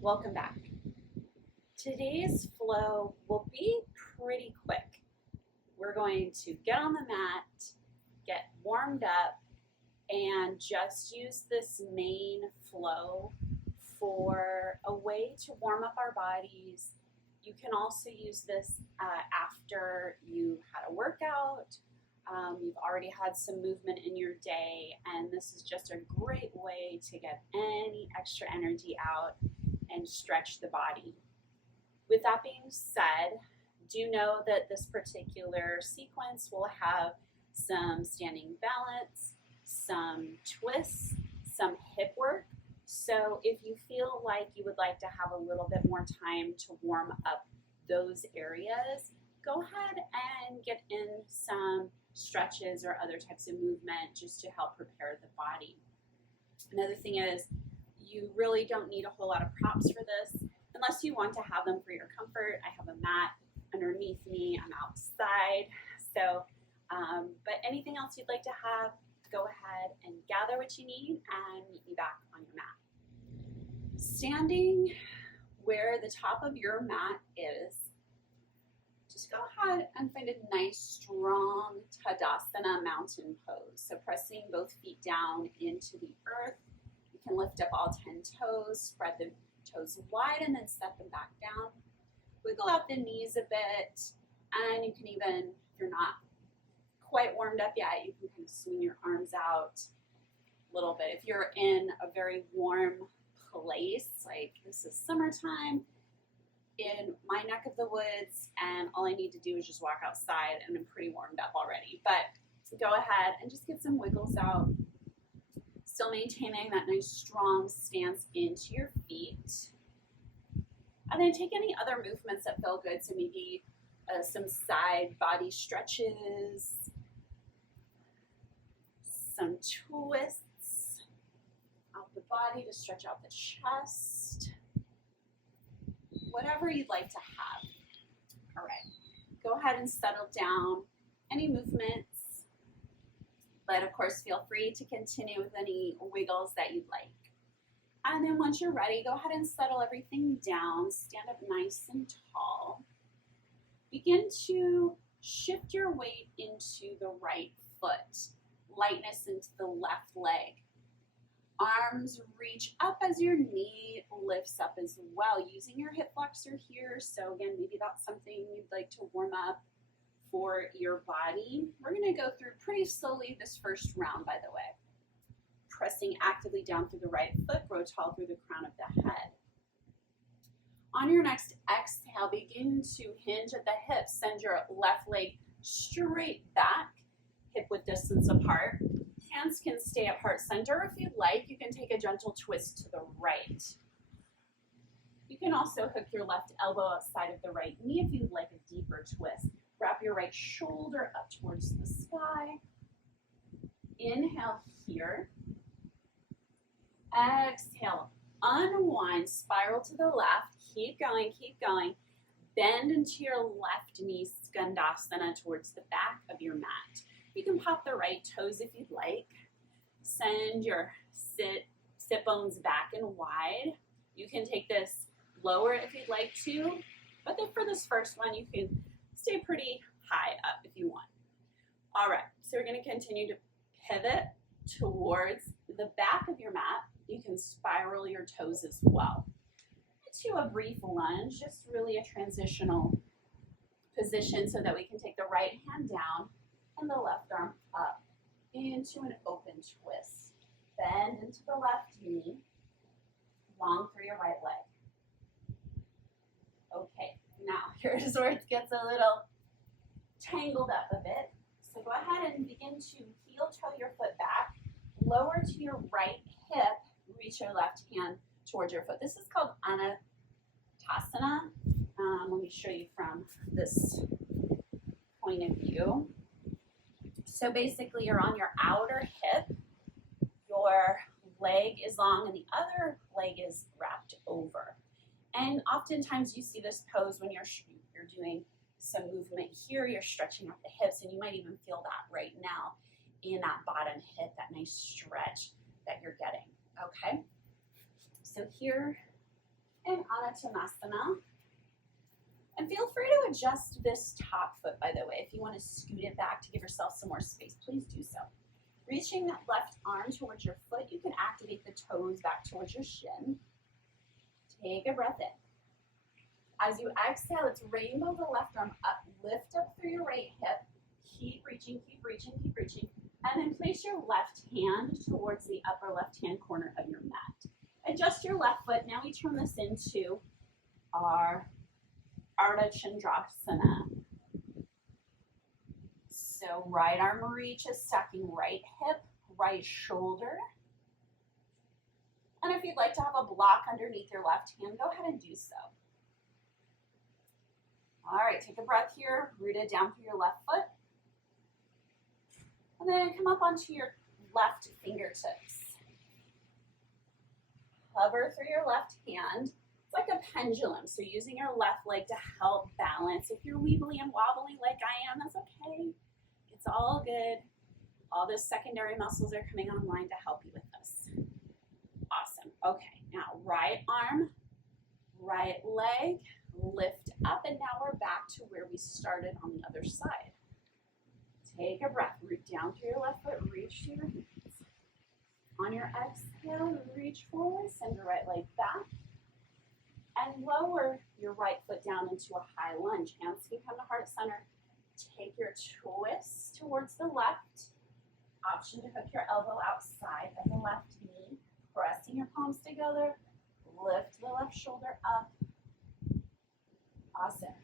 Welcome back. Today's flow will be pretty quick. We're going to get on the mat, get warmed up, and just use this main flow for a way to warm up our bodies. You can also use this after you had a workout. You've already had some movement in your day, and this is just a great way to get any extra energy out and stretch the body. With that being said, do know that this particular sequence will have some standing balance, some twists, some hip work. So if you feel like you would like to have a little bit more time to warm up those areas, go ahead and get in some stretches or other types of movement just to help prepare the body. Another thing is, you really don't need a whole lot of props for this unless you want to have them for your comfort. I have a mat underneath me, I'm outside. So, but anything else you'd like to have, go ahead and gather what you need and meet me back on your mat. Standing where the top of your mat is, just go ahead and find a nice strong Tadasana mountain pose. So pressing both feet down into the earth. You can lift up all 10 toes, spread the toes wide and then set them back down. Wiggle out the knees a bit, and you can even, if you're not quite warmed up yet, you can kind of swing your arms out a little bit. If you're in a very warm place, like this is summertime in my neck of the woods, and all I need to do is just walk outside and I'm pretty warmed up already. But go ahead and just get some wiggles out. Still maintaining that nice strong stance into your feet. And then take any other movements that feel good. So maybe some side body stretches, some twists out the body to stretch out the chest. Whatever you'd like to have. All right, go ahead and settle down. Any movements, but of course feel free to continue with any wiggles that you'd like. And then once you're ready, go ahead and settle everything down. Stand up nice and tall. Begin to shift your weight into the right foot. Lightness into the left leg. Arms reach up as your knee lifts up as well, using your hip flexor here. So again, maybe that's something you'd like to warm up for your body. We're going to go through pretty slowly this first round, by the way. Pressing actively down through the right foot, grow tall through the crown of the head. On your next exhale, begin to hinge at the hips. Send your left leg straight back, hip width distance apart. Hands can stay at heart center if you'd like. You can take a gentle twist to the right. You can also hook your left elbow outside of the right knee if you'd like a deeper twist. Wrap your right shoulder up towards the sky. Inhale here. Exhale. Unwind, spiral to the left. Keep going, keep going. Bend into your left knee, Skandasana, towards the back of your mat. You can pop the right toes if you'd like. Send your sit bones back and wide. You can take this lower if you'd like to, but then for this first one, you can stay pretty high up if you want. All right, so we're going to continue to pivot towards the back of your mat. You can spiral your toes as well. To a brief lunge, just really a transitional position so that we can take the right hand down and the left arm up into an open twist. Bend into the left knee, long through your right leg. Okay, now here's where it gets a little tangled up a bit. So go ahead and begin to heel toe your foot back, lower to your right hip, reach your left hand towards your foot. This is called Anatasana. Let me show you from this point of view. So basically you're on your outer hip, your leg is long and the other leg is wrapped over. And oftentimes you see this pose when you're doing some movement here, you're stretching out the hips, and you might even feel that right now in that bottom hip, that nice stretch that you're getting, okay? So here in Anuttanasana. And feel free to adjust this top foot, by the way. If you want to scoot it back to give yourself some more space, please do so. Reaching that left arm towards your foot, you can activate the toes back towards your shin. Take a breath in. As you exhale, it's rainbow the left arm up, lift up through your right hip. Keep reaching, keep reaching, keep reaching. And then place your left hand towards the upper left-hand corner of your mat. Adjust your left foot. Now we turn this into our Ardha Chandrasana. So right arm reaches, stacking right hip, right shoulder. And if you'd like to have a block underneath your left hand, go ahead and do so. All right, take a breath here, root it down through your left foot. And then come up onto your left fingertips. Hover through your left hand. It's like a pendulum, so using your left leg to help balance. If you're weebly and wobbly like I am, that's okay. It's all good. All those secondary muscles are coming online to help you with this. Awesome. Okay, now right arm, right leg, lift up, and now we're back to where we started on the other side. Take a breath, root down through your left foot, reach to your hands. On your exhale, reach forward, send your right leg back, and lower your right foot down into a high lunge. Hands can come to heart center. Take your twist towards the left. Option to hook your elbow outside of the left knee, pressing your palms together. Lift the left shoulder up. Awesome.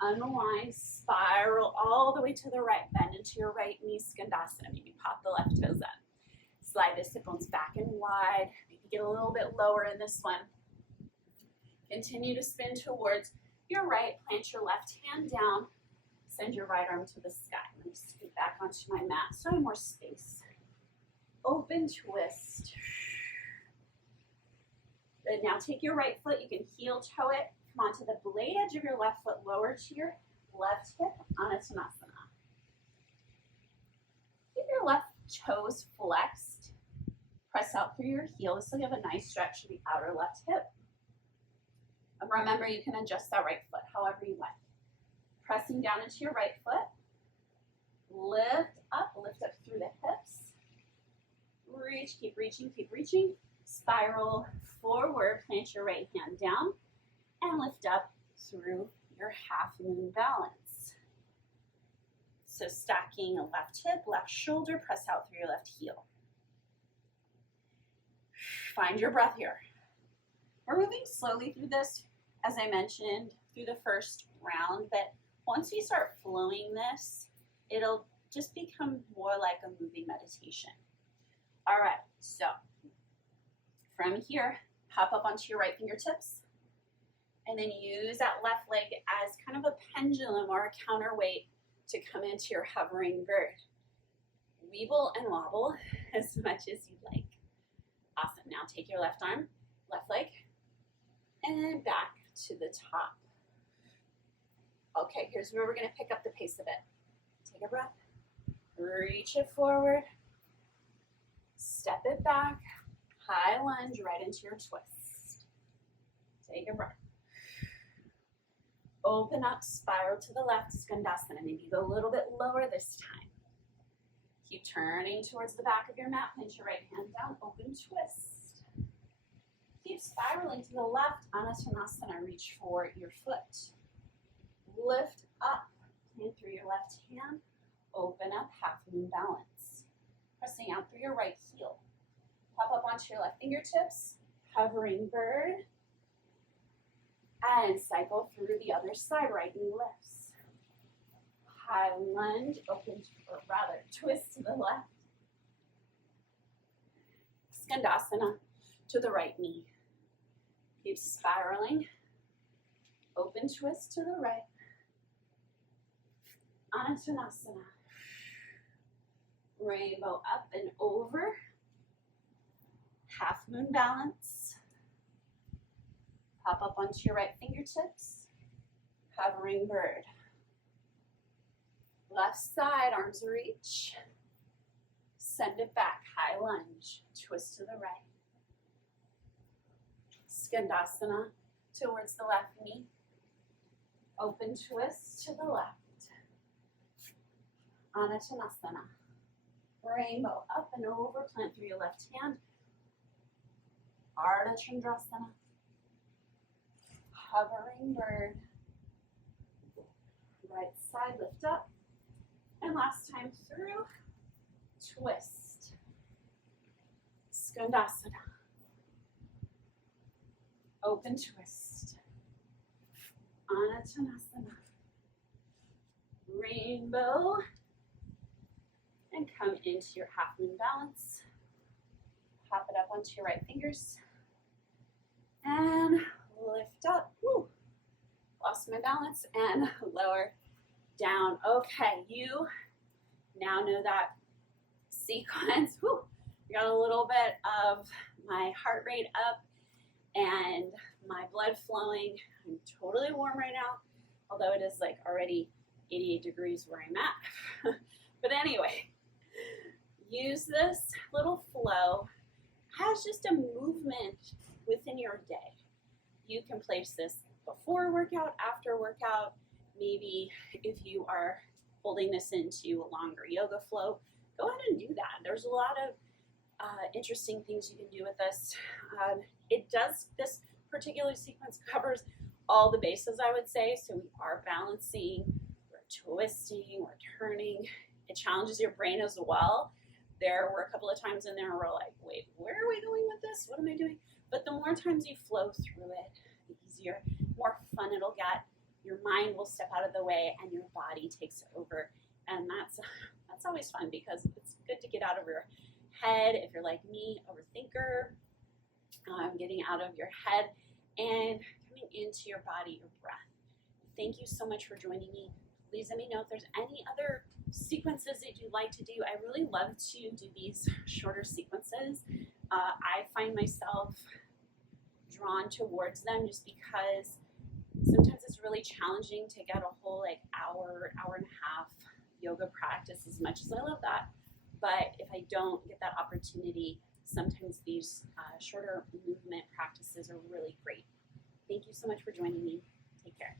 Unwind, spiral all the way to the right, bend into your right knee, Skandasana. Maybe pop the left toes up. Slide the sit bones back and wide. Maybe get a little bit lower in this one. Continue to spin towards your right, plant your left hand down, send your right arm to the sky. Let me scoot back onto my mat so I have more space. Open twist. Good, now take your right foot, you can heel toe it, come onto the blade edge of your left foot, lower to your left hip, Anuttanasana. Keep your left toes flexed, press out through your heels so you have a nice stretch to the outer left hip. And remember, you can adjust that right foot however you like. Pressing down into your right foot. Lift up through the hips. Reach, keep reaching, keep reaching. Spiral forward, plant your right hand down, and lift up through your half moon balance. So stacking a left hip, left shoulder, press out through your left heel. Find your breath here. We're moving slowly through this, as I mentioned, through the first round, but once we start flowing this, it'll just become more like a moving meditation. All right, so from here, hop up onto your right fingertips, and then use that left leg as kind of a pendulum or a counterweight to come into your hovering bird. Weeble and wobble as much as you'd like. Awesome, now take your left arm, left leg, and back to the top. Okay, here's where we're gonna pick up the pace a bit. Take a breath, reach it forward, step it back, high lunge right into your twist. Take a breath. Open up, spiral to the left, Skandasana. Maybe go a little bit lower this time. Keep turning towards the back of your mat, plant your right hand down, open twist. Keep spiraling to the left, Anuttanasana, reach for your foot. Lift up, plant through your left hand, open up, half moon balance. Pressing out through your right heel. Pop up onto your left fingertips, hovering bird, and cycle through the other side, right knee lifts. High lunge, open, or rather, twist to the left. Skandasana to the right knee. Keep spiraling. Open twist to the right. Anuttanasana. Rainbow up and over. Half moon balance. Pop up onto your right fingertips. Hovering bird. Left side, arms reach. Send it back, high lunge. Twist to the right. Skandasana towards the left knee. Open twist to the left. Anatanasana. Rainbow up and over, plant through your left hand. Ardha Chandrasana. Hovering bird. Right side, lift up. And last time through, twist. Skandasana. Open twist. Anatanasana. Rainbow. And come into your half moon balance. Pop it up onto your right fingers. And lift up. Woo. Lost my balance. And lower down. Okay, you now know that sequence. Woo. I got a little bit of my heart rate up and my blood flowing. I'm totally warm right now, although it is like already 88 degrees where I'm at. But anyway, use this little flow as just a movement within your day. You can place this before workout, after workout. Maybe if you are holding this into a longer yoga flow, go ahead and do that. There's a lot of interesting things you can do with this. This particular sequence covers all the bases, I would say. So we are balancing, we're twisting, we're turning. It challenges your brain as well. There were a couple of times in there where we're like, wait, where are we going with this? What am I doing? But the more times you flow through it, the easier, more fun it'll get. Your mind will step out of the way and your body takes over. And that's always fun because it's good to get out of your head. If you're like me, overthinker, getting out of your head and coming into your body, your breath. Thank you so much for joining me. Please let me know if there's any other sequences that you'd like to do. I really love to do these shorter sequences. I find myself drawn towards them just because sometimes it's really challenging to get a whole hour and a half yoga practice, as much as I love that. But if I don't get that opportunity, sometimes these shorter movement practices are really great. Thank you so much for joining me. Take care.